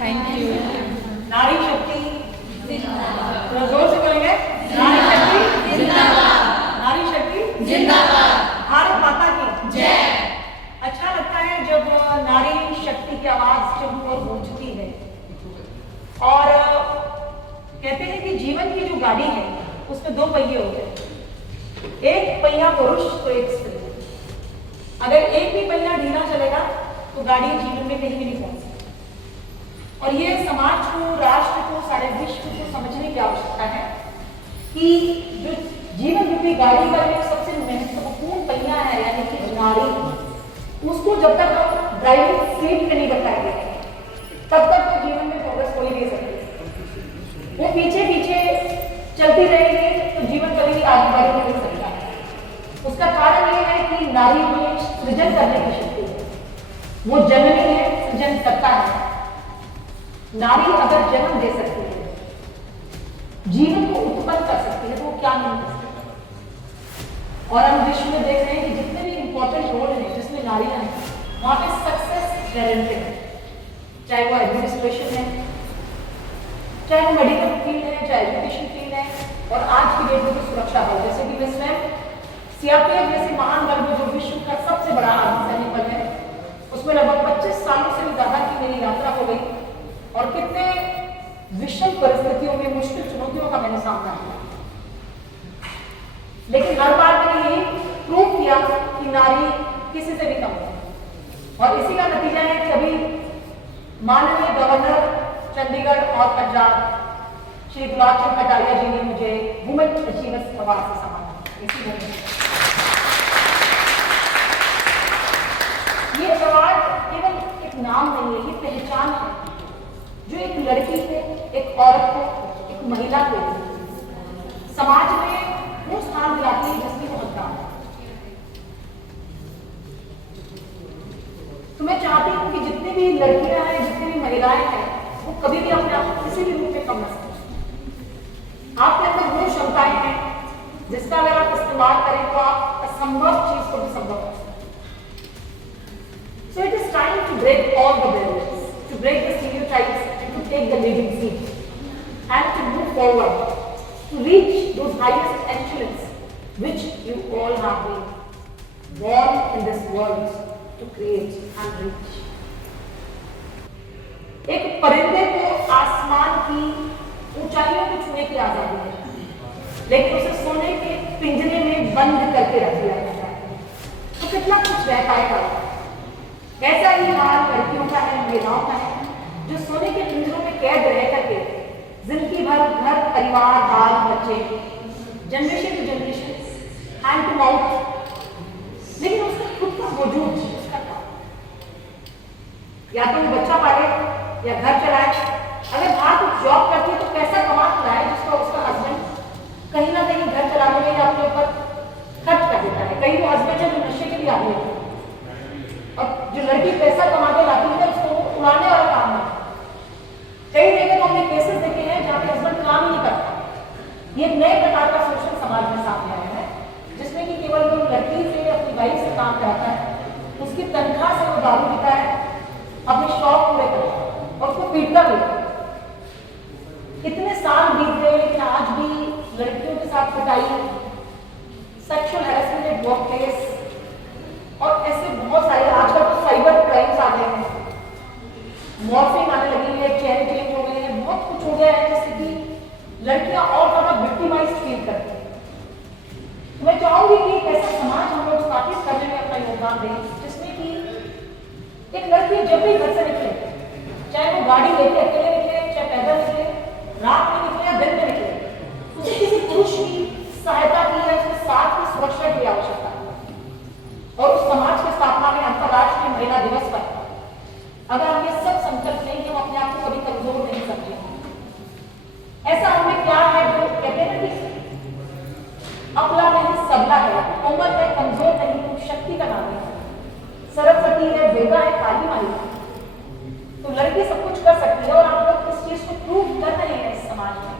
Thank you. नारी शक्ति जिंदाबाद। जोर से बोलेंगे, नारी शक्ति जिंदाबाद, नारी शक्ति जिंदाबाद, भारत माता की जय। अच्छा लगता है जब नारी शक्ति की आवाज जब और गूंजती है। और कहते हैं कि जीवन की जो गाड़ी है उसमें दो पहिए होते हैं, एक पहिया पुरुष तो एक स्त्री। अगर एक भी पहिया ढीला चलेगा तो गाड़ी जीवन में कहीं भी नहीं पहुंच सकती। और ये समाज को, राष्ट्र को, सारे विश्व को समझने की आवश्यकता है कि जो जीवन रूपी गाड़ी का जो सबसे महत्वपूर्ण पहिया है यानी कि नारी, उसको जब तक हम ड्राइविंग सीट पे नहीं बैठाएंगे तब तक तो जीवन में प्रोग्रेस हो ही नहीं सकती। वो पीछे पीछे चलती रहेगी तो जीवन कभी भी आगे बढ़ नहीं सकता है। उसका कारण ये है कि नारी में सृजन करने की शक्ति है, वो जननी है, सृजन करता है। नारी अगर जन्म दे सकती है, जीवन को उत्पन्न कर सकती है, तो वो क्या नहीं कर सकती। और हम विश्व में देख रहे हैं कि जितने भी इंपॉर्टेंट रोल हैं जिसमें नारियां हैं वहां पे सक्सेस गारंटेड है, चाहे वो एडमिनिस्ट्रेशन है, चाहे वो मेडिकल फील्ड है, चाहे एजुकेशन फील्ड है, और आज की डेट में तो सुरक्षा बल, जैसे कि मैं स्वयं सीआरपीएफ जैसे महान बल में जो विश्व का सबसे बड़ा अर्धसैनिक बल है उसमें लगभग 25 सालों से भी ज्यादा की मेरी यात्रा हो गई। और कितने विषम परिस्थितियों में, मुश्किल चुनौतियों का मैंने सामना किया, लेकिन हर बार मैंने यही प्रूव किया कि नारी किसी से भी कम है। और इसी का नतीजा है कि अभी माननीय गवर्नर चंडीगढ़ और पंजाब श्री गुलाब चंद कटारिया जी ने मुझे वुमेन अचीवर्स अवार्ड से सम्मानित। इसी वजह ये अवार्ड केवल एक नाम नहीं है, ये पहचान है जो एक लड़की को, एक औरत को, एक महिला को समाज में वो स्थान दिलाती है जिसकी वो हकदार है। तो मैं चाहती हूँ कि जितनी भी लड़कियां हैं, जितनी भी महिलाएं हैं, वो कभी भी अपने आप को किसी भी रूप में कम न समझें। आपके अंदर वो क्षमताएं हैं जिसका अगर आप इस्तेमाल करें तो आप असंभव चीज को भी संभव कर सकते हैं। So it is time to break all the barriers, to break the stereotypes, and to take the leading seat, and to move forward, to reach those highest excellence which you all have been born in this world to create and reach. एक परिंदे को आसमान की ऊंचाइयों को छूने की आजादी है, लेकिन उसे सोने के पिंजरे में बंद करके रख दिया जाता है, तो कितना कुछ रह पाएगा। ऐसा ही हाल लड़कियों का है, महिलाओं का है, जो सोने के पिंजरों में कैद रह करके जिंदगी भर घर, परिवार, बाल बच्चे, generation to generation, hand to mouth, लेकिन उसका खुद का वजूद, उसका काम, या तो वो बच्चा पाले या घर चलाए। अगर बाहर कुछ जॉब करती है तो पैसा कमा रहा है जिसका उसका हस्बैंड कहीं ना कहीं घर चलाने में या अपने ऊपर खर्च कर देता है। कहीं वो हस्बैंड है जो नशे के लिए आदमी है, और जो लड़की पैसा कमा के लाती है उसको उड़ाने वाला काम है। कई जगह तो हमने केसेस देखे हैं जहाँ पे हस्बैंड काम ही नहीं करता। ये एक नए प्रकार का शोषण समाज में सामने आया है, जिसमें कि केवल वो लड़की से, अपनी वाइफ से काम कराता है, उसकी तनख्वाह से वो दारू पीता है, अपने शौक पूरे करता है और उसको पीटता भी। इतने साल बीत गए लेकिन आज भी लड़कियों के साथ पिटाई, sexual harassment at work place, और ऐसे बहुत सारे आजकल तो साइबर क्राइम्स आ गए हैं, मॉर्फिंग आने लगी है, चेहरे चेंज हो गए हैं, बहुत कुछ हो गया है जिससे कि लड़कियां और ज्यादा विक्टिमाइज्ड फील करती हैं। तो मैं चाहूंगी कि एक ऐसा समाज हम लोग स्थापित करने में अपना योगदान दें जिसमें कि एक लड़की जब भी घर से निकले, चाहे वो गाड़ी लेके अकेले निकले, चाहे पैदल निकले, रात में निकले या दिन में निकले, उसे किसी पुरुष की सहायता की या उसके साथ की सुरक्षा की आवश्यकता है। और उस समाज की स्थापना में अंतर्राष्ट्रीय महिला दिवस पर अगर हम ये सब संकल्प लें कि हम अपने आप को कभी कमजोर नहीं समझेंगे। ऐसा हमें क्या है जो कहते हैं कि अबला नहीं सबला है, कोमल है कमजोर नहीं, तो शक्ति का नाम है, सरस्वती है, वेदा है, काली माई है। तो लड़की सब कुछ कर सकती है और आप लोग इस चीज को प्रूव कर रहे हैं इस समाज में।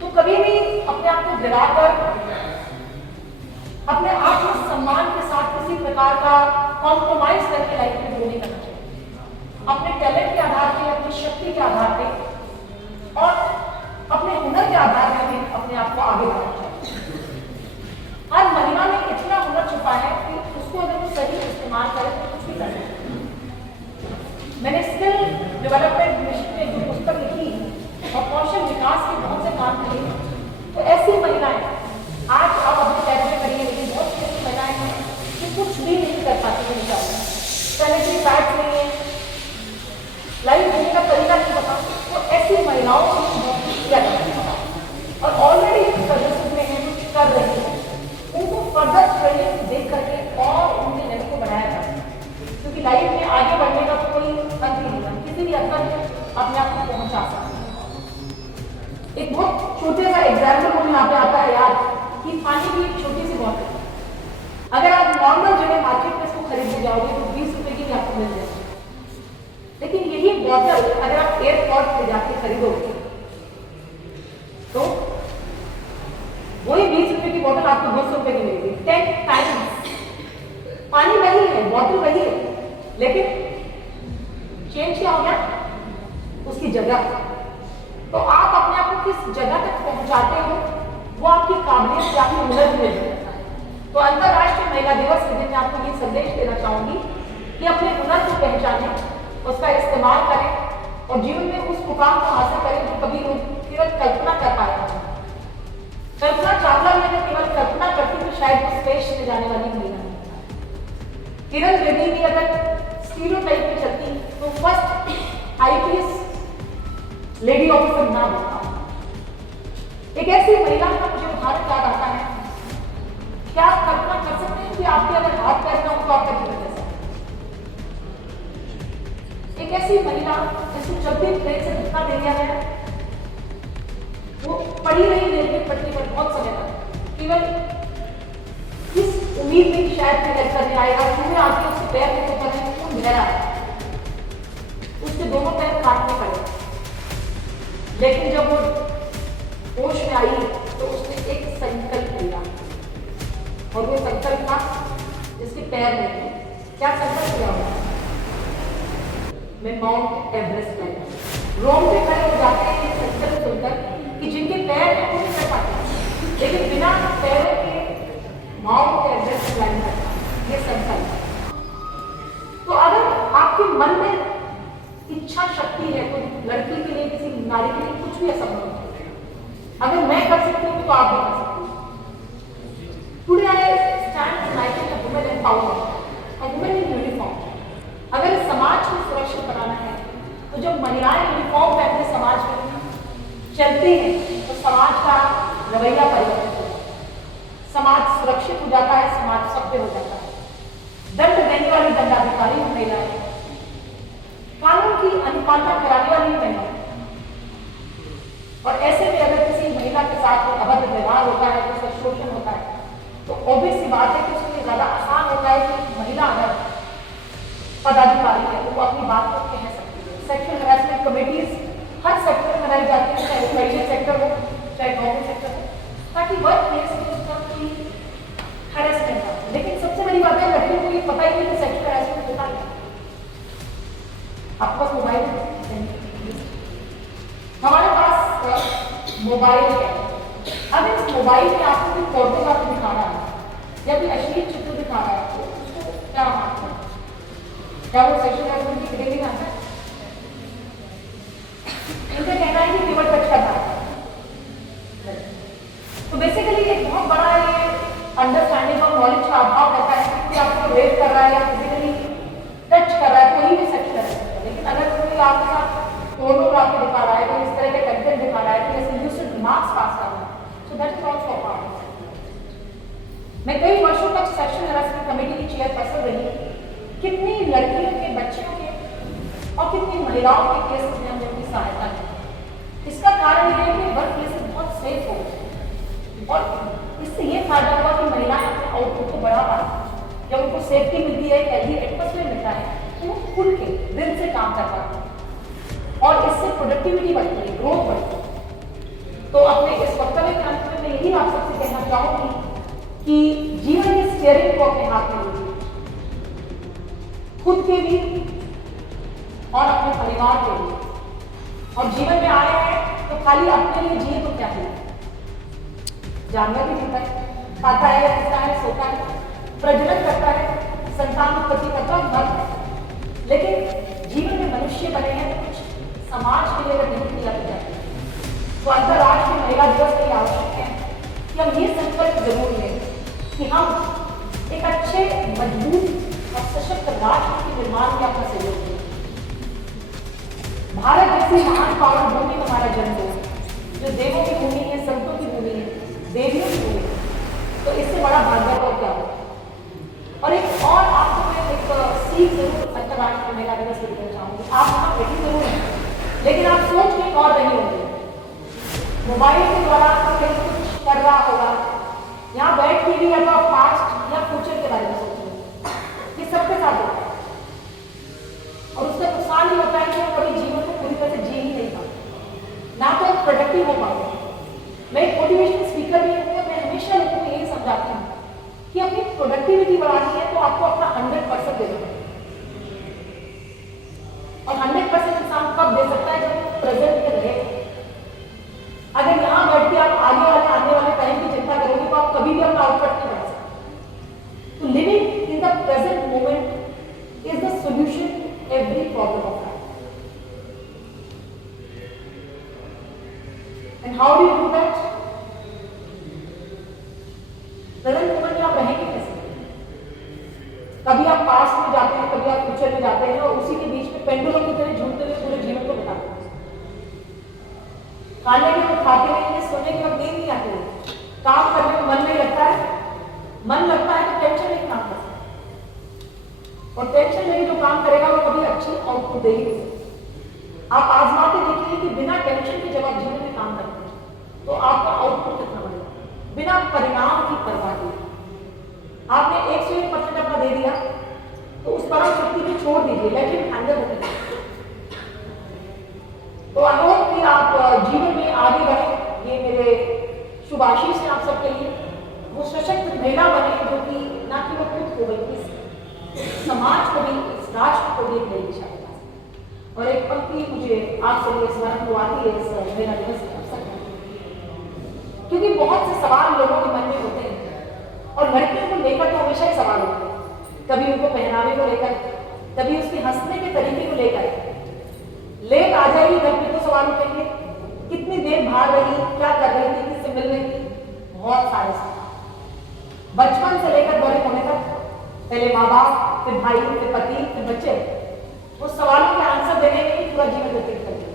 तो कभी भी अपने आप को गिराकर, अपने आत्मसम्मान के साथ किसी प्रकार का कॉम्प्रोमाइज करके लाइफ में ग्रो नहीं करना चाहिए। अपने टैलेंट के आधार पर, अपनी शक्ति के आधार अपने आप को पहुंचा सकते हैं। एक बहुत छोटे सा एग्जाम्पल मुझे यहाँ पे आता है याद कि पानी की एक छोटी सी बोतल, अगर आप नॉर्मल जगह मार्केट में इसको खरीदने जाओगे तो 20 रुपए की भी आपको मिल जाएगी, लेकिन यही बोतल अगर आप एयरपोर्ट पे जाके खरीदोगे तो वही 20 रुपए की बोतल आपको 200 रुपए की मिलेगी, 10 टाइम्स। पानी वही है, बोतल वही है, लेकिन चेंज क्या हो गया? उसकी जगह। तो आप अपने आप को किस जगह तक पहुंचाते हो वो आपकी काबिलियत या आपकी हुनर में है। तो अंतर्राष्ट्रीय महिला दिवस के दिन मैं आपको ये संदेश देना चाहूंगी कि अपने हुनर को पहचानें, उसका इस्तेमाल करें और जीवन में उस मुकाम को हासिल करें जो कभी लोग केवल कल्पना कर पाए। कल्पना चावला ने केवल कल्पना करती तो शायद वो स्पेस में जाने वाली महिला नहीं। किरण बेदी भी अगर स्टीरियोटाइप में चलती तो फर्स्ट आईपीएस लेडी ऑफिसर ना बनता। एक ऐसी महिला का मुझे उदाहरण याद आता है। क्या आप कल्पना कर सकते हैं कि आपके अगर हाथ पैर ना हो तो आपका जीवन कैसा? एक ऐसी महिला जिसको जब भी ट्रेन से धक्का दे दिया गया वो पड़ी रही रेलवे पटरी पर बहुत समय तक, केवल इस उम्मीद में कि शायद कोई हेल्प करने आएगा। सुबह आके उसके पैर में तो करने में खून बह रहा है, उसके दोनों पैर काटने पड़े, लेकिन जब वो होश में आई तो उसने एक संकल्प लिया और वो संकल्प था जिसके पैर में थे। क्या संकल्प किया होगा? मैं माउंट एवरेस्ट पर रोम पे खड़े हो जाते हैं ये संकल्प सुनकर कि जिनके पैर हैं वो नहीं कर पाते, लेकिन बिना पैरों के माउंट एवरेस्ट क्लाइंब करना, ये संकल्प। तो अगर आपके मन में इच्छा शक्ति है तो लड़की के लिए, किसी नारी के लिए कुछ भी असंभव है। अगर मैं कर सकती हूँ तो आप भी कर सकती हैं। Today I stand United a women empowerment, a women in uniform. अगर इस समाज को सुरक्षित बनाना है तो जब महिलाएं यूनिफॉर्म पहनकर समाज में चलती हैं तो समाज का रवैया परिवर्तित होता है, समाज सुरक्षित हो जाता है, समाज सभ्य हो जाता है। दंड देने वाली दंडाधिकारी महिलाएं, कानून की अनुपालना कराने वाली महिलाएं, और ऐसे में अगर किसी महिला के साथ अभद्र व्यवहार होता है, उसका शोषण होता है, तो ऑब्वियस सी बात है कि उसके लिए ज्यादा आसान होता है कि महिला अगर पदाधिकारी है तो वो अपनी बात को कह सकती है। सेक्सुअल हैरेसमेंट कमेटीज हर सेक्टर में बनाई जाती है, चाहे प्राइवेट सेक्टर हो चाहे गवर्नमेंट सेक्टर हो, ताकि वर्क प्लेस में उसका कोई हैरेसमेंट हो। लेकिन सबसे बड़ी बात है लड़कियों को ये पता ही नहीं कि सेक्सुअल हैरेसमेंट होता है। आपके पास मोबाइल है, हमारे पास मोबाइल है। अब इस मोबाइल में आपको कोई फोटोग्राफी दिखा रहा है या कोई अश्लील चित्र दिखा रहा है तो उसको क्या मानते हैं? क्या वो सेक्सुअल हैरेसमेंट की कैटेगरी में आता है? इनका कहना है कि केवल टच करना है। तो बेसिकली एक बहुत बड़ा ये अंडरस्टैंडिंग और नॉलेज का अभाव रहता है कि आपको रेप कर रहा है या फिजिकली टच कर रहा है, कोई भी सेक्सुअल हैरेसमेंट है। लेकिन अगर कोई आपके साथ फोटोग्राफी दिखा रहा है, कोई इस तरह के कंटेंट दिखा रहा है, कोई ऐसे यूज्ड मार्क्स पास कर रहा है, so that is also a part. मैं कई वर्षों तक सेक्सुअल हैरेसमेंट कमेटी की चेयरपर्सन रही। कितनी लड़कियों के, बच्चियों के और कितनी महिलाओं के केस में हमने अपनी सहायता की। इसका कारण यह है कि वर्क प्लेसेस बहुत सेफ हो गए और इससे ये फायदा हुआ कि महिलाएं अपने आउटपुट को बढ़ा पाती। जब उनको सेफ्टी मिलती है, हेल्दी एटमॉस्फेयर मिलता है, तो वो खुल के दिल से काम कर पाते हैं और इससे प्रोडक्टिविटी बढ़ती है, ग्रोथ बढ़ती है। तो अपने इस वक्तव्य के अंत में मैं यही आप सबसे कहना चाहूंगी कि जीवन के स्टीयरिंग को अपने हाथ में लीजिए, खुद के लिए और अपने परिवार के लिए। और जीवन में आए हैं तो खाली अपने लिए जिए तो क्या है? जानवर भी जीता है, खाता है, पीता है, सोता है, प्रजनन करता है, संतान उत्पत्ति करता है, मरता है। लेकिन जीवन में मनुष्य बने हैं तो कुछ समाज के लिए अगर नहीं किया जाए तो अंतर्राष्ट्रीय महिला दिवस के लिए आवश्यक है कि हम ये संकल्प जरूर लें कि हम एक अच्छे, मजबूत और सशक्त राष्ट्र के निर्माण में अपना सहयोग दें। भारत जैसी महान पावन भूमि में हमारा जन्म हो, जो देवों की भूमि है, संतों की भूमि है, देवियों की भूमि है, तो इससे बड़ा भाग्य और क्या हो। और एक और आपको मैं एक सीख जरूर अंतर्राष्ट्रीय महिला दिवस देना चाहूंगी। आप यहाँ बैठी जरूर हैं, लेकिन आप सोच के और नहीं होंगे, मोबाइल के द्वारा आपका कहीं कुछ कर रहा होगा, यहाँ बैठ के भी या तो आप पास्ट या फ्यूचर के बारे में सोच रहे हैं। ये सबके साथ होता है और उसका नुकसान ही होता है कि हम कभी जीवन को पूरी तरह से जी ही नहीं पाते, ना तो प्रोडक्टिव हो पाते। मैं एक मोटिवेशनल स्पीकर भी हूँ, मैं हमेशा लोगों को यही समझाती हूँ कि अपनी प्रोडक्टिविटी बढ़ानी है तो आपको अपना 100% देना है। और 100% इंसान कब दे सकता है? जब प्रेजेंट में रहे। अगर यहाँ बैठ के आप आने वाले टाइम की चिंता करोगे तो आप कभी भी अपना आउटपुट नहीं बढ़ा सकते। तो living in the present moment is the solution to every problem of life. And how do you do that? Present moment में आप रहेंगे कैसे? कभी आप पास्ट में जाते हैं, कभी आप फ्यूचर में जाते हैं और उसी के बीच में पेंडुलम की तरह झूलते हुए पूरे जीवन को बिताते हैं। खाने के वक्त खाते रहेंगे, सोने के वक्त नींद नहीं आती है, काम करने में मन नहीं लगता है, मन लगता है तो टेंशन नहीं काम करता और टेंशन में भी जो काम करेगा वो कभी अच्छी आउटपुट देगी। आप आजमा के देखिए कि बिना टेंशन के जब आप जीवन में काम करते हैं तो आपका आउटपुट कितना बढ़ेगा, बिना परिणाम की परवाह किए। आपने 101% अपना दे दिया तो उस परम शक्ति को छोड़ दीजिए, लेट हिम हैंडल इट। तो आई होप कि आप जीवन में आगे बढ़े। ये मेरे शुभ आशीष है आप सबके लिए। वो सशक्त महिला बने जो कि ना केवल खुद को बल्कि समाज को भी, इस राष्ट्र को भी एक नई दिशा बता सके। और एक पंक्ति मुझे आप सबके स्मरण को आती है इस महिला दिवस के अवसर पर, क्योंकि बहुत से सवाल लोगों के मन में होते हैं और लड़कियों को लेकर तो हमेशा ही सवाल होते हैं। कभी उनको पहनावे को लेकर, कभी उसके हंसने के तरीके को लेकर। लेट आ जाएगी घर पे तो सवाल उठेंगे, कितनी देर भाग रही, क्या कर रही थी, किससे मिल रही थी, बहुत सारे सवाल। बचपन से लेकर बड़े होने तक पहले माँ बाप, फिर भाई, फिर पति, फिर बच्चे, उस सवालों के आंसर देने में ही पूरा जीवन व्यतीत करते हैं।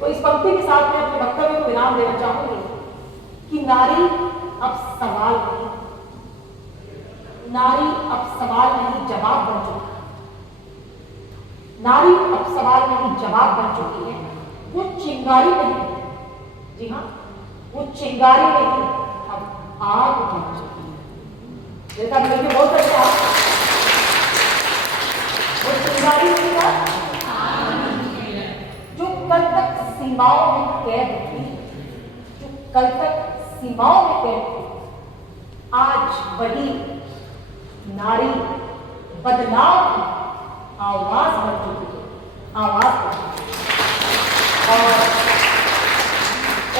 तो इस पंक्ति के साथ मैं अपने वक्तव्य को विराम देना चाहूंगी कि नारी अब सवाल नहीं, नारी अब सवाल नहीं जवाब बन चुकी है। नारी अब सवाल नहीं जवाब बन चुकी है। वो चिंगारी नहीं, जी हाँ, वो चिंगारी नहीं, अब आग बन चुकी है। जैसा मुझे बहुत अच्छा, वो चिंगारी नहीं था जो कल तक सीमाओं में कैद थी, जो कल तक सीमाओं में कैद थी, आज वही नारी बदलाव की आवाज बन चुकी है, आवाज बन चुकी है। और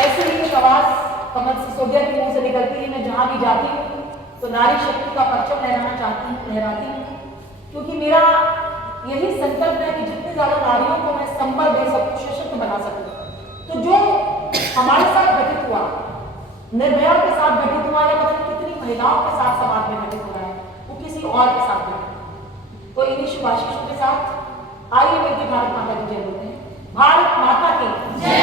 ऐसे ही एक आवाज कमल सिसोदिया के मुंह से निकलती है। मैं जहां भी जाती हूँ तो नारी शक्ति का परचम लहराना चाहती हूँ, लहराती हूँ, क्योंकि मेरा यही संकल्प है कि जितनी ज्यादा नारियों को मैं संबल दे सकूं, सशक्त बना सकूं। तो जो हमारे साथ घटित हुआ, निर्भया के साथ घटित हुआ, या पता नहीं कितनी महिलाओं के साथ समाज में घटित हुआ है, वो किसी और के साथ घटित। तो इन्हीं शुभ आशीषों के साथ आइए मिलकर भारत माता की जय बोलते हैं। भारत माता की जय।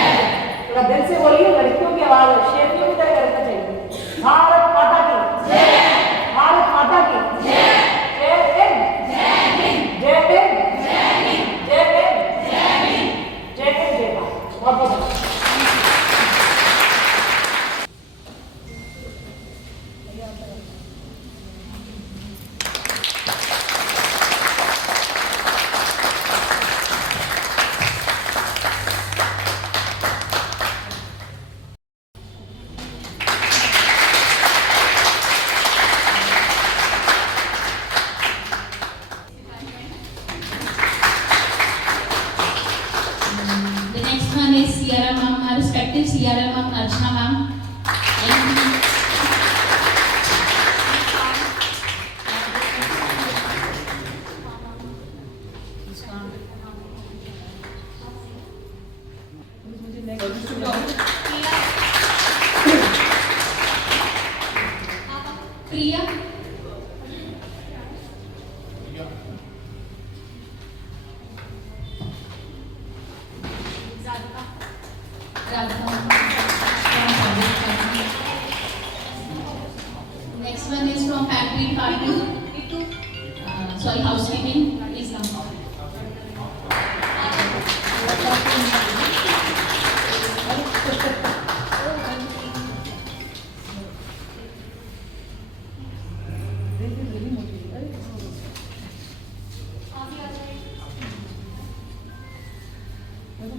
थोड़ा दिल से बोलिए, लड़कियों की आवाज शेरनियों की तरह करना चाहिए। भारत माता की जय, भारत माता की जय, जय हिंद, जय हिंद, जय हिंद, जय हिंद, जय हिंद, जय हिंद, जय हिंद, जय भारत। बहुत बहुत धन्यवाद। CRM ma'am, Archana ma'am. Priya. Next one is from factory department. Sorry, housekeeping. Please come.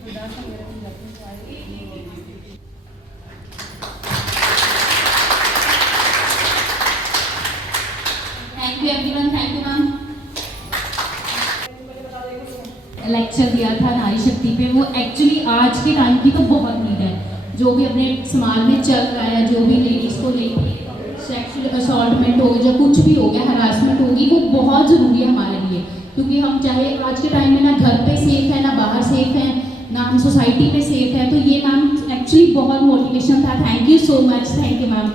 Thank you everyone, thank you ma'am. Lecture दिया था नारी शक्ति पे, वो एक्चुअली आज के टाइम की तो बहुत नीड है। जो भी अपने समाज में चल रहा है, जो भी लेडीज़ को लेकर सेक्सुअल असॉल्टमेंट हो गया, कुछ भी हो गया, हरासमेंट होगी, वो बहुत ज़रूरी है हमारे लिए। क्योंकि हम चाहे आज के टाइम में ना घर पे सेफ है, ना बाहर सेफ है, ना हम सोसाइटी में सेफ है। तो ये मैम एक्चुअली बहुत मोटिवेशन था। Thank you so much, thank you ma'am.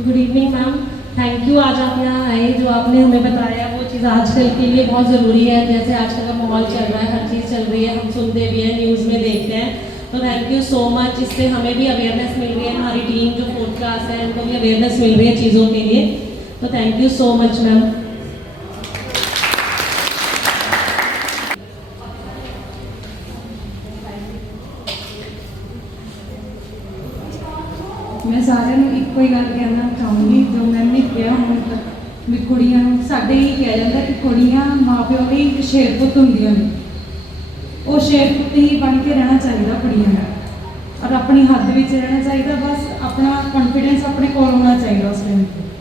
Good evening ma'am, thank you. आज आप यहाँ आए, जो आपने हमें बताया वो चीज़ आजकल के लिए बहुत ज़रूरी है। जैसे आजकल का माहौल चल रहा है, हर चीज़ चल रही है, हम सुनते भी हैं, न्यूज़ में देखते हैं। तो थैंक यू सो मच। इससे हमें भी अवेयरनेस मिल रही है, हमारी टीम जो 4th क्लास है उनको भी अवेयरनेस मिल रही है चीज़ों के लिए। तो thank you so much ma'am. मैं साਰਿਆਂ ਨੂੰ ਇੱਕੋ ਹੀ ਗੱਲ ਕਹਿਣਾ ਚਾਹੂੰਗੀ, ਜੋ ਮੈਂ ਵੀ ਕਿਹਾ ਹੁਣ ਤੱਕ ਵੀ ਕੁੜੀਆਂ ਨੂੰ ਸਾਡੇ ਹੀ ਕਿਹਾ ਜਾਂਦਾ ਕਿ ਕੁੜੀਆਂ ਮਾਪਿਓ ਲਈ ਇੱਕ ਸ਼ੇਰ ਪੁੱਤ ਹੁੰਦੀਆਂ ਨੇ। ਉਹ ਸ਼ੇਰ ਪੁੱਤ ਹੀ ਬਣ ਕੇ ਰਹਿਣਾ ਚਾਹੀਦਾ ਕੁੜੀਆਂ ਨੂੰ, ਔਰ ਆਪਣੀ ਹੱਦ ਵਿੱਚ ਰਹਿਣਾ ਚਾਹੀਦਾ। ਬਸ ਆਪਣਾ ਕੌਨਫੀਡੈਂਸ ਆਪਣੇ ਕੋਲ ਹੋਣਾ ਚਾਹੀਦਾ ਉਸ ਟਾਈਮ 'ਤੇ।